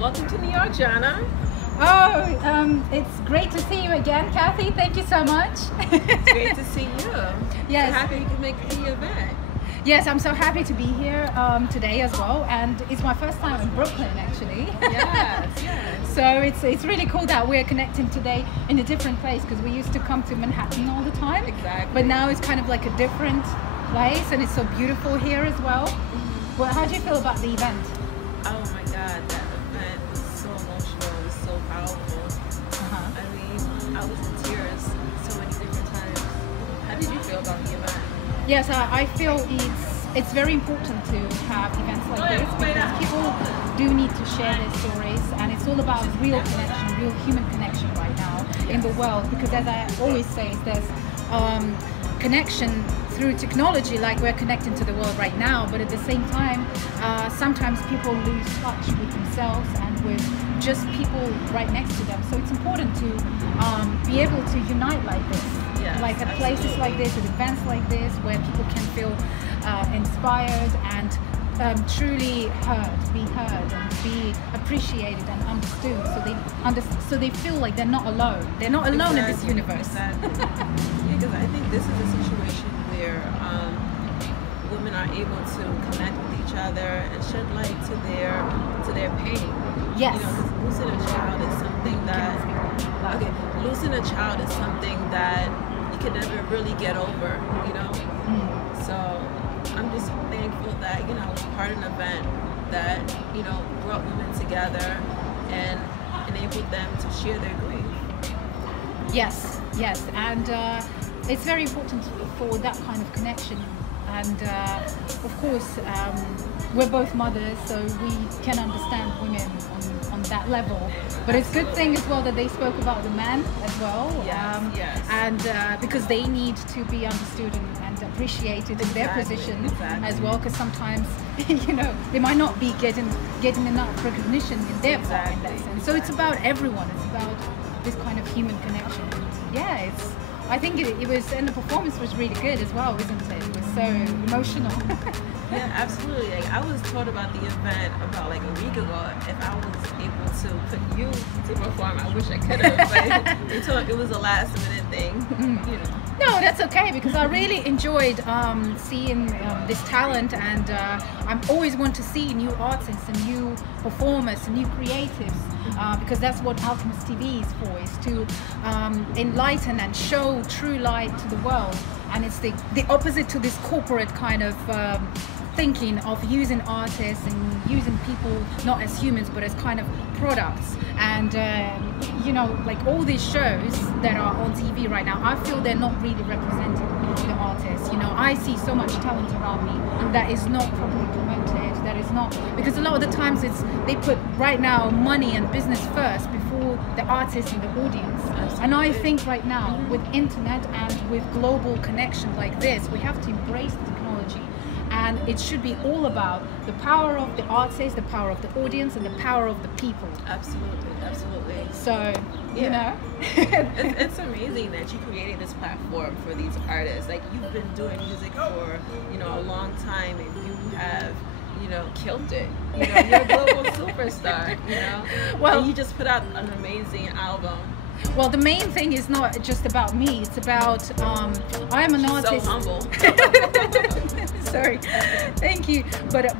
Welcome to New York, Jahna. Oh, it's great to see you again, Kathy. Thank you so much. It's great to see you. Yes. So happy you could make the event. Yes, I'm so happy to be here today as well, and it's my first time in Brooklyn actually. Yes, yes. So it's really cool that we're connecting today in a different place, because we used to come to Manhattan all the time. Exactly. But now it's kind of like a different place, and it's so beautiful here as well. Mm-hmm. Well, how do you feel about the event? Oh my God, that event was so emotional. It was so powerful. I mean, I was in tears so many different times. How did you feel about the event? Yes, I feel it's very important to have events like this, because people do need to share their stories, and it's all about real connection, real human connection right now in the world. Because as I always say, there's connection through technology, like we're connecting to the world right now, but at the same time, sometimes people lose touch with themselves and with just people right next to them. So it's important to be able to unite like this. Yes, like at places like this, at events like this, where people can feel inspired and truly be heard and be appreciated and understood. So they feel like they're not alone. They're not alone in this universe. Exactly. Because I think this is a situation where women are able to connect with each other and shed light to their pain. Yes. You know, 'cause losing a child is something that losing a child is something that you can never really get over, you know? So I'm just thankful that, you know, I was part of an event that, you know, brought women together and enabled them to share their grief. Yes, yes, and it's very important for that kind of connection. And of course, we're both mothers, so we can understand women on that level. But it's a good thing as well that they spoke about the men as well. Yes, yes. And because they need to be understood and appreciated in their position as well, because sometimes, you know, they might not be getting enough recognition in their part in that sense. So it's about everyone. It's about this kind of human connection. And yeah, I think it was, and the performance was really good as well, isn't it? It was so emotional. Yeah, absolutely. Like, I was told about the event about like a week ago. If I was able to put you to perform, I wish I could have. But they told it was a last minute thing. You know. No, that's okay, because I really enjoyed seeing this talent, and I always want to see new artists and new performers and new creatives, because that's what Alchemist TV is for, is to enlighten and show true light to the world. And it's the opposite to this corporate kind of thinking of using artists and using people not as humans but as kind of products. And you know, like all these shows that are on TV right now, I feel they're not really representing the artists. You know, I see so much talent around me that is not properly promoted, that is not, because a lot of the times they put right now money and business first before the artist and the audience. And I think right now with internet and with global connection like this, we have to embrace the technology. And it should be all about the power of the artist, the power of the audience, and the power of the people. Absolutely, absolutely. So, you know. it's amazing that you created this platform for these artists. Like, you've been doing music for, you know, a long time, and you have, you know, killed it. You know, you're a global superstar, you know. Well, and you just put out an amazing album. Well, the main thing is not just about me. It's about I am an artist. So humble. Sorry, thank you. But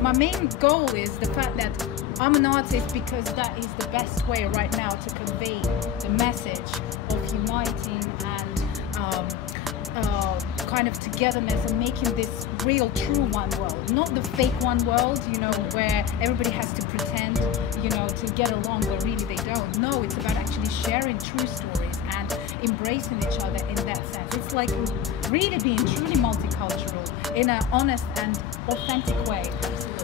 my main goal is the fact that I'm an artist, because that is the best way right now to convey the message of uniting and kind of togetherness, and making this real, true one world, not the fake one world, you know, where everybody has to pretend, you know, to get along, but really they don't. No, it's about actually sharing true stories and embracing each other in that sense. It's like really being truly multicultural in an honest and authentic way.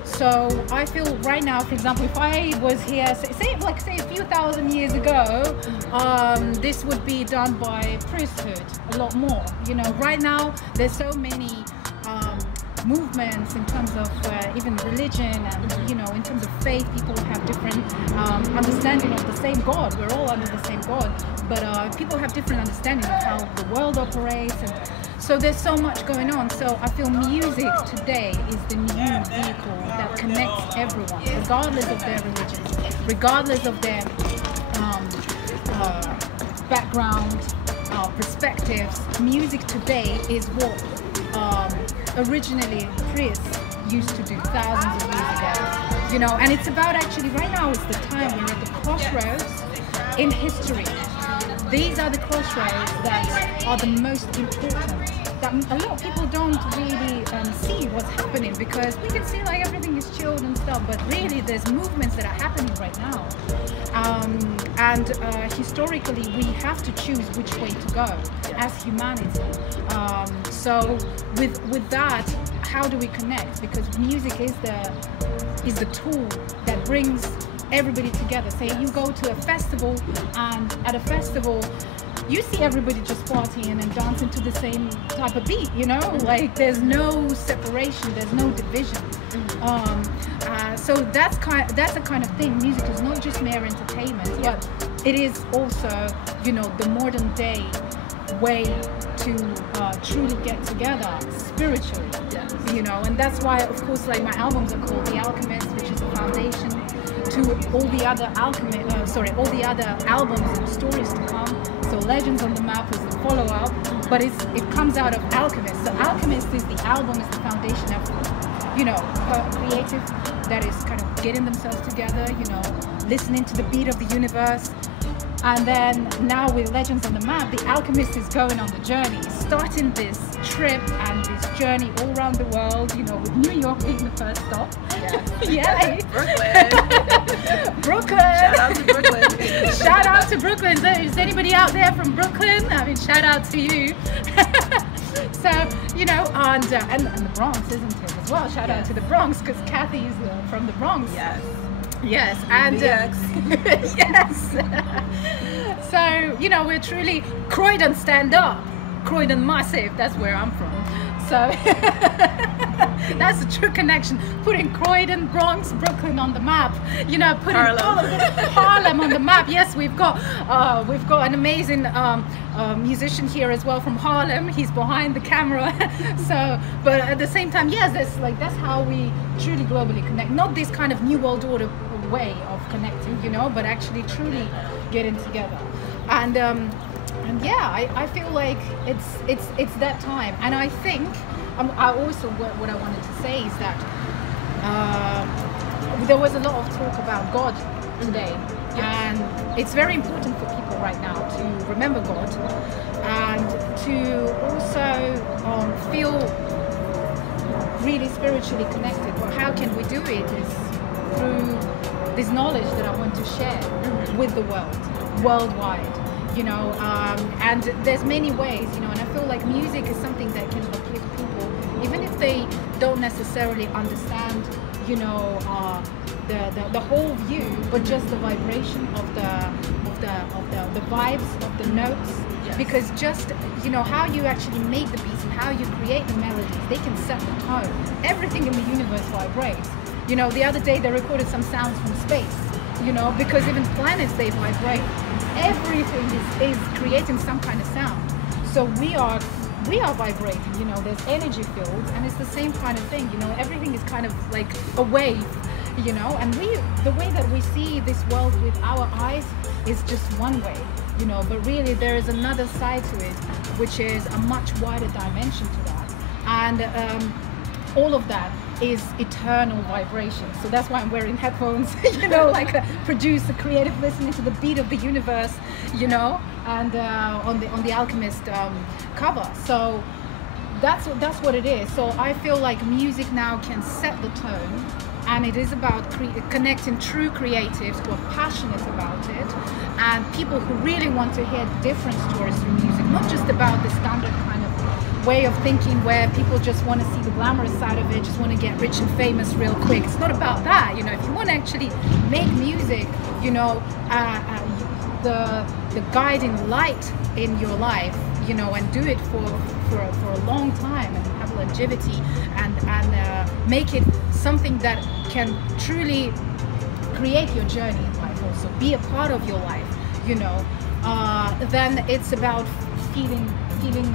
So I feel right now, for example, if I was here, say a few thousand years ago, this would be done by priesthood a lot more. You know, right now there's so many movements in terms of even religion, and you know, in terms of faith, people have different understanding of the same God. We're all under the same God, but people have different understanding of how the world operates, and So there's so much going on. So I feel music today is the new vehicle that connects everyone, regardless of their religion, regardless of their background, perspectives. Music today is what originally priests used to do thousands of years ago. You know, and it's about actually right now is the time we're at the crossroads in history. These are the crossroads that are the most important. That a lot of people don't really see what's happening, because we can see like everything is chilled and stuff, but really there's movements that are happening right now. Historically, we have to choose which way to go as humanity. So with that, how do we connect? Because music is the tool that brings everybody together. Say you go to a festival, and at a festival you see everybody just partying and dancing to the same type of beat, you know, like there's no separation, there's no division. So that's the kind of thing. Music is not just mere entertainment, but it is also, you know, the modern day way to truly get together spiritually, you know. And that's why, of course, like my albums are called The Alchemist, which is a foundation to all the other all the other albums and stories to come. So Legends on the Map is the follow-up, but it comes out of Alchemist. So Alchemist is the album, is the foundation of, you know, a creative that is kind of getting themselves together, you know, listening to the beat of the universe. And then now with Legends on the Map, the Alchemist is going on the journey, starting this trip and this journey all around the world, you know, with New York being the first stop. Yeah. Yay! Brooklyn! Brooklyn! Shout out to Brooklyn! Shout out to Brooklyn! Is anybody out there from Brooklyn? I mean, shout out to you! So, you know, and the Bronx, isn't it, as well? Shout out to the Bronx, because Kathy is from the Bronx. Yes, and yes. So, you know, we're truly Croydon stand up, Croydon massive. That's where I'm from. So that's a true connection. Putting Croydon, Bronx, Brooklyn on the map. You know, putting Harlem on the map. Yes, we've got an amazing musician here as well from Harlem. He's behind the camera. So, but at the same time, yes, that's how we truly globally connect. Not this kind of new world order way of connecting, you know, but actually truly getting together. And yeah, I feel like it's that time. And I think I also what I wanted to say is that there was a lot of talk about God today, and it's very important for people right now to remember God and to also feel really spiritually connected. But how can we do it is through this knowledge that I want to share with the world, worldwide, you know, and there's many ways, you know, and I feel like music is something that can uplift people, even if they don't necessarily understand, you know, the whole view, but just the vibration of the vibes of the notes. Because just, you know, how you actually make the beats and how you create the melodies, they can set the tone. Everything in the universe vibrates. You know, the other day they recorded some sounds from space, you know, because even planets, they vibrate. Everything is creating some kind of sound. So we are vibrating, you know, there's energy fields, and it's the same kind of thing, you know, everything is kind of like a wave, you know, and the way that we see this world with our eyes is just one way, you know, but really there is another side to it, which is a much wider dimension to that. And all of that is eternal vibration. So that's why I'm wearing headphones, you know, like a producer, creative, listening to the beat of the universe, you know, and on the Alchemist cover. So that's what it is. So I feel like music now can set the tone, and it is about connecting true creatives who are passionate about it, and people who really want to hear different stories through music, not just about the standard kind of way of thinking where people just want to see the glamorous side of it, just want to get rich and famous real quick. It's not about that, you know. If you want to actually make music, you know, the guiding light in your life, you know, and do it for a long time and have longevity, and make it something that can truly create your journey in life, also be a part of your life, you know, then it's about feeding feeling,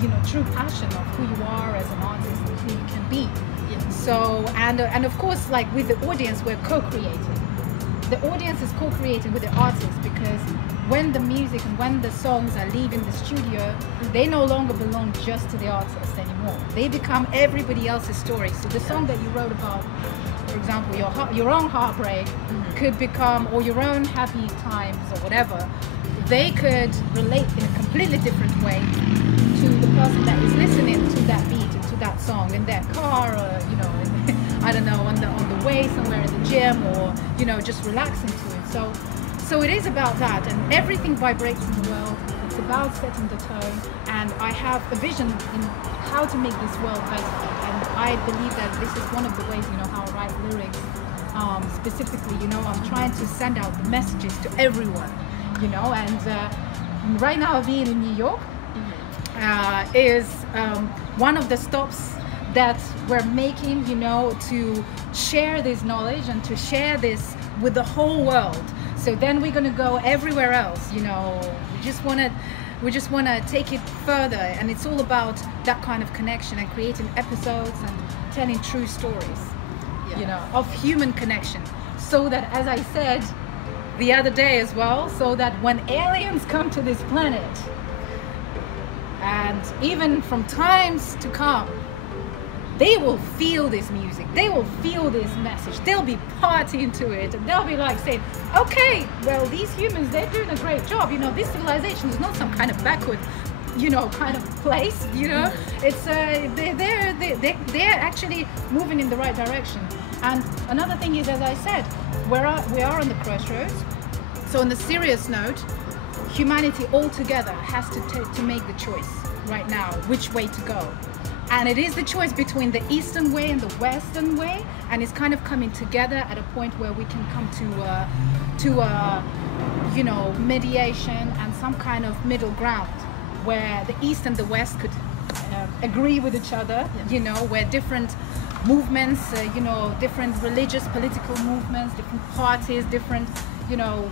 you know, true passion of who you are as an artist and who you can be. Yeah. So, and of course, like with the audience, we're co-creating. The audience is co-creating with the artist, because when the music and when the songs are leaving the studio, they no longer belong just to the artist anymore. They become everybody else's story. So the song that you wrote about, for example, your own heartbreak, could become, or your own happy times or whatever, they could relate in a completely different way to the person that is listening to that beat and to that song in their car, or, you know, I don't know, on the way somewhere in the gym, or, you know, just relaxing to it. So it is about that, and everything vibrates in the world. It's about setting the tone, and I have a vision in how to make this world better. And I believe that this is one of the ways, you know, how I write lyrics. Specifically, you know, I'm trying to send out the messages to everyone, you know. And right now, being in New York is one of the stops that we're making, you know, to share this knowledge and to share this with the whole world. So then we're gonna go everywhere else, you know. We just wanna take it further, and it's all about that kind of connection and creating episodes and telling true stories, you know, of human connection. So that, as I said the other day as well, so that when aliens come to this planet, and even from times to come, they will feel this music, they will feel this message, they'll be partying to it, and they'll be like saying, okay, well, these humans, they're doing a great job, you know, this civilization is not some kind of backward, you know, kind of place, you know, it's they're actually moving in the right direction. And another thing is, as I said, we are on the crossroads. So on the serious note, humanity altogether has to make the choice right now which way to go. And it is the choice between the Eastern way and the Western way, and it's kind of coming together at a point where we can come to you know, mediation and some kind of middle ground, where the East and the West could agree with each other, you know, where different movements, you know, different religious, political movements, different parties, different, you know,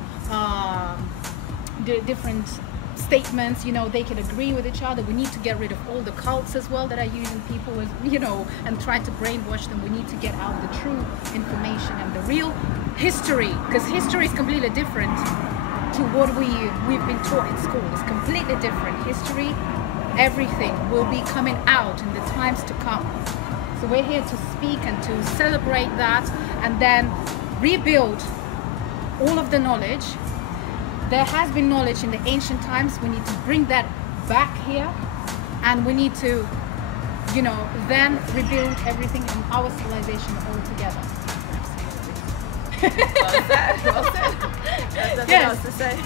different statements, you know, they can agree with each other. We need to get rid of all the cults as well that are using people as, you know, and try to brainwash them. We need to get out the true information and the real history, because history is completely different to what we've been taught in school. It's completely different. History, everything will be coming out in the times to come. So we're here to speak and to celebrate that, and then rebuild all of the knowledge. There has been knowledge in the ancient times. We need to bring that back here, and we need to, you know, then rebuild everything in our civilization all together. Well said, well said. That's nothing else to say.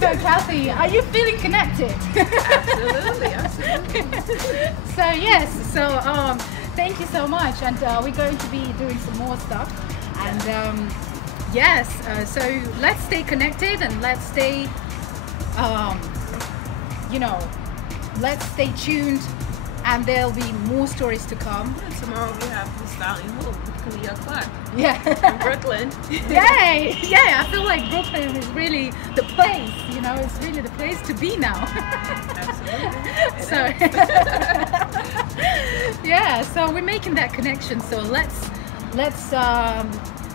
So Kathy, are you feeling connected? Absolutely, absolutely. So yes, so thank you so much, and we're going to be doing some more stuff, and yes, so let's stay connected, and let's stay, you know, let's stay tuned, and there'll be more stories to come. And tomorrow we have the Styling Hoop with Kalia Clark. Yeah. In Brooklyn. Yay! Yeah, I feel like Brooklyn is really the place, you know, it's really the place to be now. Absolutely. So, yeah, so we're making that connection, so let's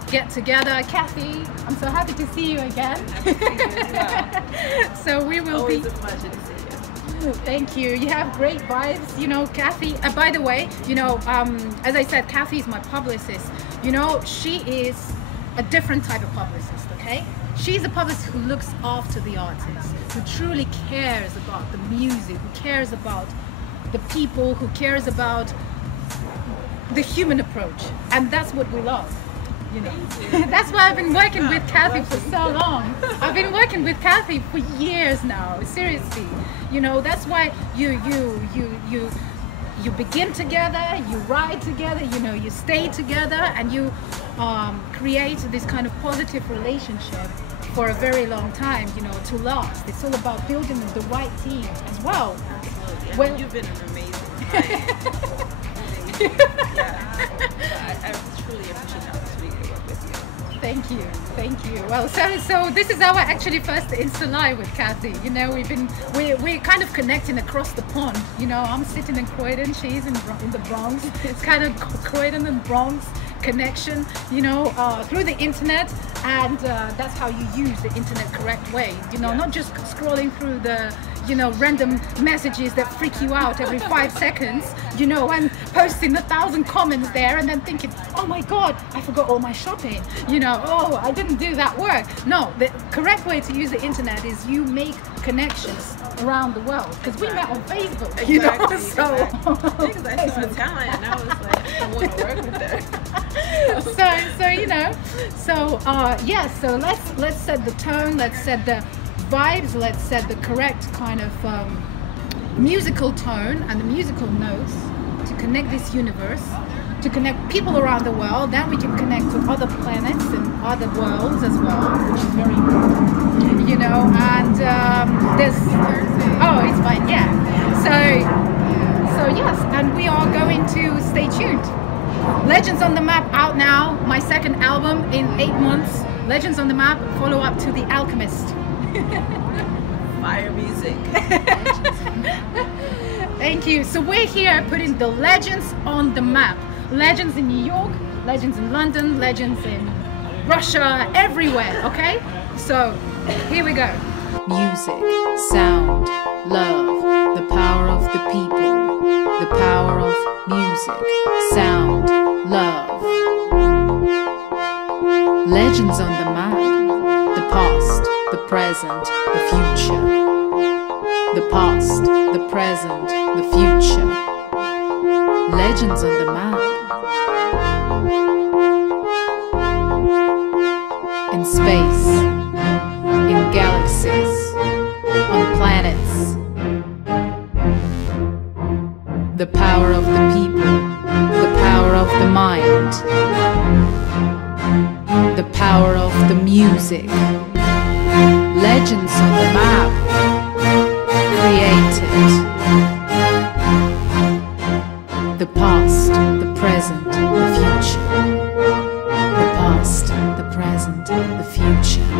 get together. Kathy, I'm so happy to see you again. Happy to see you as well. So we will Always be. a pleasure to see you. Thank you. You have great vibes, you know, Kathy. By the way, you know, as I said, Kathy is my publicist. You know, she is a different type of publicist, okay? She's a publicist who looks after the artist, who truly cares about the music, who cares about the people, who cares about the human approach. And that's what we love. You know, that's why I've been working with Kathy for so long. I've been working with Kathy for years now. Seriously, you know, that's why you begin together, you ride together, you know, you stay together, and you create this kind of positive relationship for a very long time, you know, to last. It's all about building the right team as well. Absolutely. Well, You've been an amazing client. Yeah. I truly appreciate the opportunity to work with you. Thank you, thank you. Well, so this is our actually first Insta Live with Kathy. You know, we're kind of connecting across the pond. You know, I'm sitting in Croydon, she's in the Bronx. It's kind of Croydon and Bronx connection, you know, through the internet, and that's how you use the internet correct way. You know, not just scrolling through the, you know, random messages that freak you out every 5 seconds, you know, and posting 1,000 comments there and then thinking, oh my God, I forgot all my shopping, you know, oh, I didn't do that work. No, the correct way to use the internet is you make connections around the world, because we met on Facebook, you know, so. Because I saw talent and I was like, I want to work with her. So you know, so yeah, so let's set the tone, let's set the vibes, let's set the correct kind of musical tone and the musical notes to connect this universe, to connect people around the world. Then we can connect to other planets and other worlds as well, which is very important, you know. And there's, oh, it's fine, yeah. So yes, and we are going to stay tuned. Legends on the Map out now, my second album in 8 months. Legends on the Map, follow up to The Alchemist. Fire music. Thank you. So we're here putting the legends on the map. Legends in New York, legends in London, legends in Russia, everywhere, okay? So here we go. Music, sound, love, the power of the people, the power of music, sound, love. Legends on the map, the past, the present, the future. The past, the present, the future. Legends on the map. In space, in galaxies, on planets. The power of the people, the power of the mind, the power of the music. Legends on the map. Created. The past, the present, the future. The past, the present, the future.